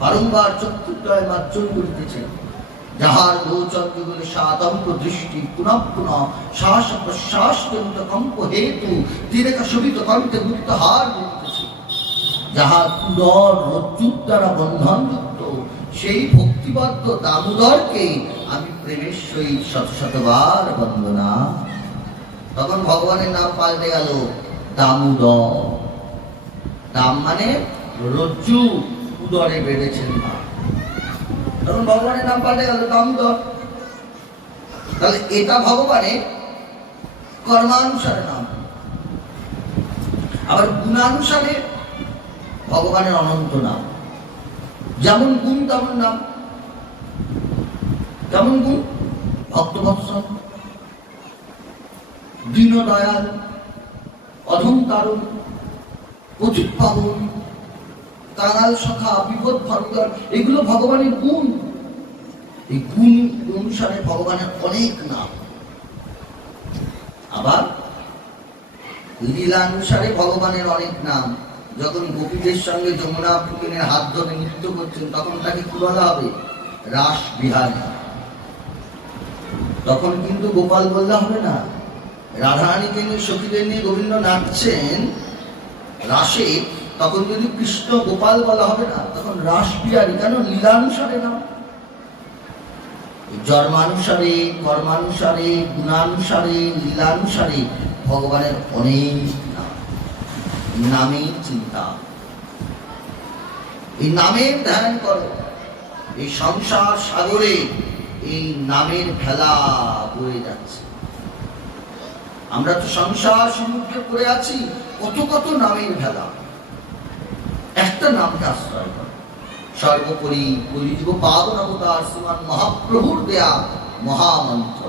বারংবার চক্ষুদ্বয় মার্জন করিতেছেন। যাহার লোচন যুগলে সাদম্প দৃষ্টি পুনঃ পুনঃ শ্বাস প্রশ্বাস জনিত কম্প হেতু তিরেকা শোভিত কণ্ঠে মুক্তহার করিতেছে। যাহার উদর রজ্জুর দ্বারা বন্ধনযুক্ত সেই ভক্তিবদ্ধ দামোদরকে আমি প্রেমের সহিত শত শতবার বন্দনা। তখন ভগবানের নাম পাল্টে গেল দামোদর। দাম মানে রজ্জু, উদরে বেড়েছেন মা। তখন ভগবানের নাম পাল্টে গেল দামোদর। তাহলে এটা ভগবানের কর্মানুসারে নাম। আবার গুণানুসারে ভগবানের অনন্ত নাম। যেমন গুণ তেমন নাম। যেমন গুণ ভক্তবৎসল, দীন দয়াল, অধম কারণ, পথিক পাবন, কাঙাল সখা, বিপদ ভঙ্গর, এগুলো ভগবানের গুণ। এই গুণ অনুসারে ভগবানের অনেক নাম। আবার লীলানুসারে ভগবানের অনেক নাম। যখন গোপীদের সঙ্গে যমুনা পুকুরের হাত ধরে নৃত্য করছেন তখন তাকে কি বলা হবে? রাস বিহারী। তখন কিন্তু গোপাল বললে হবে না। রাধারানীকে নিয়ে, সখীদের নিয়ে গোবিন্দ নাচছেন রাসে, তখন যদি কৃষ্ণ গোপাল বলা হবে না, তখন রাস বিহারী। কেন? লীলানুসারে নাম। জন্মানুসারে, কর্মানুসারে, গুণানুসারে, লীলানুসারে ভগবানের অনেক নাম। নামের চিন্তা, এই নামের ধ্যান করো। এই সংসার সাগরে এই নামের খেলা বয়ে যাচ্ছে। আমরা তো সংসার সমুদ্রে পড়ে আছি, কত কত নামের খেলা। একটা নামকে আশ্রয় করো। সর্বোপরি কলিযুগ পাবন অবতার শ্রীমান মহাপ্রভুর দেয়া মহামন্ত্র।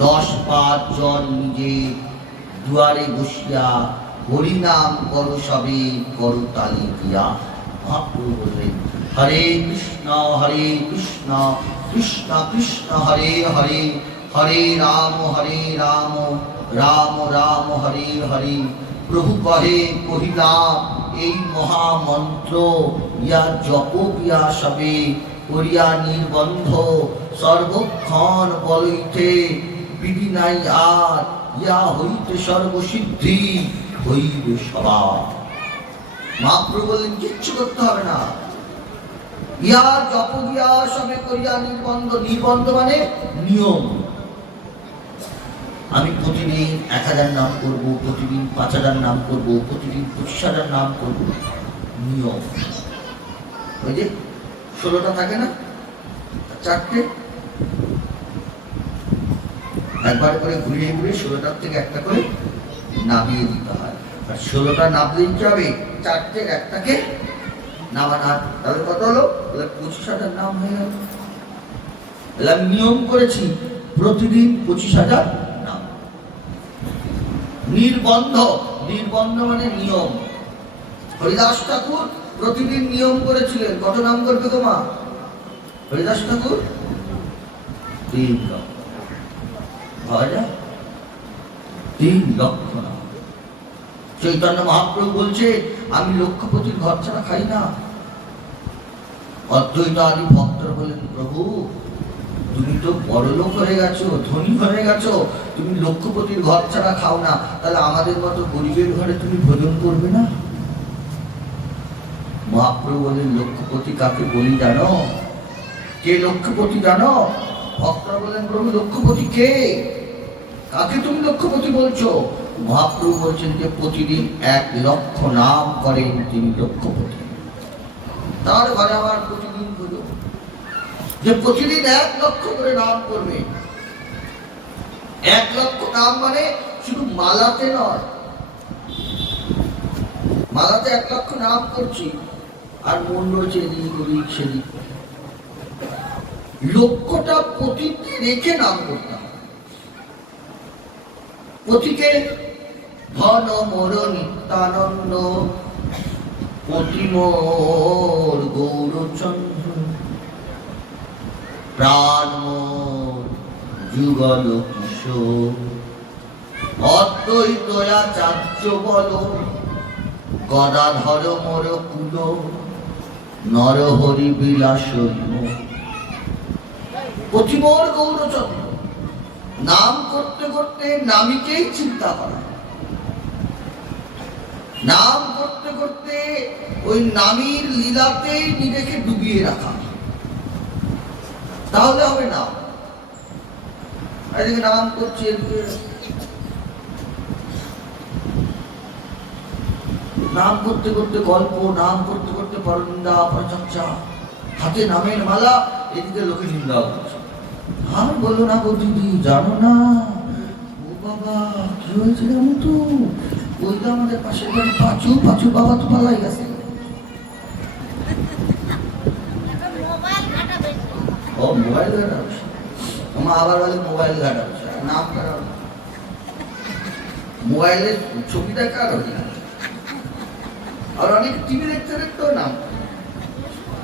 10 জন নিজে দুয়ারে বসিয়া হরিনাম করো সবে করতালি দিয়া। মহাপ্রভু বললেন, হরে কৃষ্ণ কৃষ্ণ কৃষ্ণ হরে হরে, হরে রাম রাম রাম হরে হরে। প্রভু কহে কহিলা এই মহামন্ত্র, ইয়া জপ ইয়া সবে করিয়া নির্বন্ধ সর্বক্ষণ বলইতে বিধি নাই আর ইয়া হইতে সর্বসিদ্ধি হইবে সবার। মহাপ্রভু বললেন কিচ্ছু করতে হবে না, ইয়া জপ গিয়া সবে করিয়া নির্বন্ধ। নির্বন্ধ মানে নিয়ম। আমি প্রতিদিন 1000 নাম করব, প্রতিদিন 5000 নাম করব, প্রতিদিন 25000 নাম করব, নিয়ম। ওই যে 16টা থাকে না, 4টে, একবার করে ঘুরিয়ে ঘুরিয়ে 16টার থেকে একটা করে নামিয়ে দিতে হয়। আর 16টা নামলেই কি হবে, 4টের একটাকে নামানা। তাহলে কত হলো? 25,000 নাম হয়ে গেল। আমি নিয়ম করেছি প্রতিদিন 25,000 নাম। নির্বন্ধ, নির্বন্ধ মানে নিয়ম। হরিদাস ঠাকুর প্রতিদিন নিয়ম করেছিলেন কত নাম করবে গো মা? হরিদাস ঠাকুর 3 লক্ষ। পাওয়া যায় 3 লক্ষ নাম। চৈতন্য মহাপ্রভু বলছে আমি লক্ষপতির ঘর ছাড়া খাই না। অদ্বৈত আদি ভক্তরা বলেন প্রভু তুমি তো বড় লোক হয়ে গেছো, ধনী হয়ে গেছো, তুমি লক্ষপতির ঘর ছাড়া খাও না, তাহলে আমাদের মতো গরিবের ঘরে তুমি ভোজন করবে না? মহাপ্রভু বলেন লক্ষপতি কাকে বলি জানো? কে লক্ষপতি জানো? ভক্তরা বলেন প্রভু লক্ষপতি কে? কাকে তুমি লক্ষপতি বলছো? মহাপ্রভু বলছেন যে প্রতিদিন 1 লক্ষ নাম করেন তিনি লক্ষপতি। তার ঘরে আমার প্রতিদিন পুজো, যে প্রতিদিন 1 লক্ষ করে নাম করবে। 1 লক্ষ নাম মানে শুধু মালাতে নয়, মালাতে 1 লক্ষ নাম করছি আর মন রয়েছে এদিক ওদিক সেদিক। লক্ষ্যটা পতিতে রেখে নাম করতে হবে। পতিকে ধন মোর নিত্যানন্দ, পতি মোর গৌরচন্দ্র, প্রাণ মোর যুগল কিশোর, অদ্বৈত আচার্য বল, গদাধর মোর কুল, নরহরি বিলাস পতি মোর গৌরচন্দ্র। নাম করতে করতে নামীকেই চিন্তা করা, নাম করতে করতে ওই নামীর লীলাতেই নিজেকে ডুবিয়ে রাখা, তাহলে হবে না। এদিকে নাম করছে, নাম করতে করতে গল্প, নাম করতে করতে পরনিন্দা পরচর্চা, হাতে নামের মালা, এদিকে লোকে নিন্দা করছে। আমি বললো না গো দিদি জানো না, ও বাবা কি হয়েছে জানো তো, ওই তো আমাদের পাশের বাড়ি পাঁচু, পাঁচু বাবা তো পালাই গেছে। ও মোবাইল ঘাটা বসে, আমার আবার বলে মোবাইল ঘাটা বসে, নাম করা মোবাইলের ছবি দেখা আর আর অনেক টিভি দেখতে দেখতেও নাম,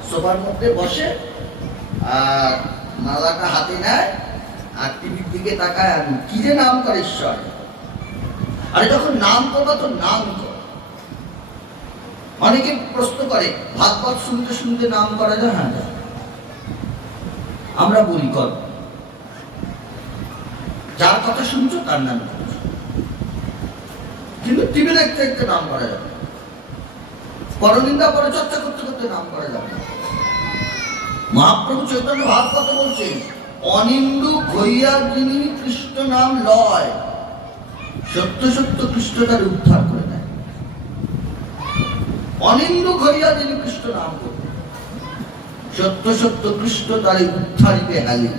সোফার মধ্যে বসে আর মালাটা হাতে নেয় আর টিভির দিকে তাকায় আর কি যে নাম করে ঈশ্বর। আরে যখন নাম করবো তো নাম কর। অনেকে প্রশ্ন করে ভাগবত শুনতে শুনতে নাম করা যায়? হ্যাঁ যায়। আমরা বলি কর, যার কথা শুনছো তার নাম করছো, কিন্তু টিভি দেখতে দেখতে নাম করা যাবে, পরনিন্দা পরচর্চা করতে করতে নাম করা যাবে। মহাপ্রভু চৈতন্য ভাগবত বলছেন অনিন্দুক হইয়া যিনি কৃষ্ণ নাম লয়, সত্য সত্য কৃষ্ণ তার উদ্ধার করে দেয়। অনিন্দুক হইয়া যিনি কৃষ্ণ নাম করবে, সত্য সত্য কৃষ্ণ তার উদ্ধারিতে হালি।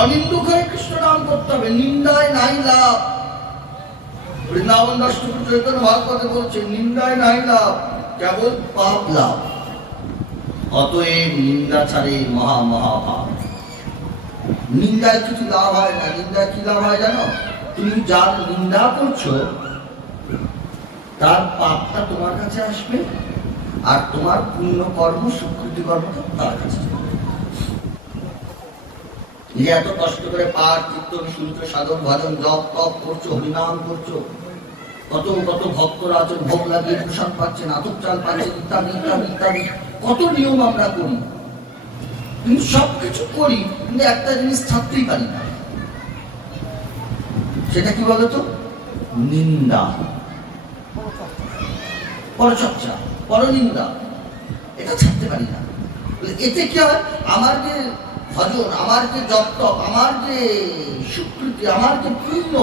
অনিন্দুক হয়ে কৃষ্ণ নাম করতে হবে, নিন্দায় নাই লাভ। বৃন্দাবন দাস ঠাকুর চৈতন্য ভাগবতে বলছে নিন্দায় নাই লাভ, কেবল পাপ লাভ। অতএব নিন্দা ছাড়ে মহা মহাপাপ। নিন্দায় কিছু লাভ হয় না। নিন্দায় কি লাভ হয় জানো? তুমি যার নিন্দা করছো তার পাপটা তোমার কাছে আসবে আর তোমার পুণ্য কর্ম সুকৃতি কর্ম তার কাছে। এত কষ্ট করে পাঠ কীর্তন শুনছো, সাধন ভজন জপ তপ করছো, হরিনাম করছো, কত কত ভক্তরা আছেন ভোগ লাগিয়ে প্রসাদ পাচ্ছেন, আতপ চাল পাচ্ছেন, ইত্যাদি ইত্যাদি ইত্যাদি, কত নিয়ম আমরা করি, কিন্তু সবকিছু করি, কিন্তু একটা জিনিস ছাড়তেই পারি না। সেটা কি বলতো? নিন্দা, পরচর্চা, পরনিন্দা, এটা ছাড়তে পারি না। এতে কি হয়, আমার যে ভজন, আমার যে জপ তপ, আমার যে স্বীকৃতি, আমার যে পুণ্য,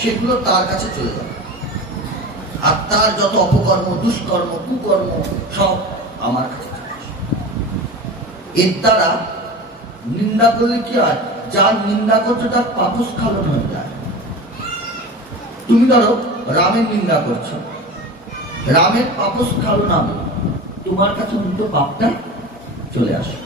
সেগুলো তার কাছে চলে যাবে। আর তার যত অপকর্ম, দুষ্কর্ম, কুকর্ম সব আমার কাছে চলে আসে। এর দ্বারা নিন্দা করলে কি হয়, যার নিন্দা করছে তার পাপস্খলন হয়ে যায়। তুমি ধরো রামের নিন্দা করছো, রামের পাপস্খলন হবে, তোমার কাছে উল্টো পাপটা চলে আসে।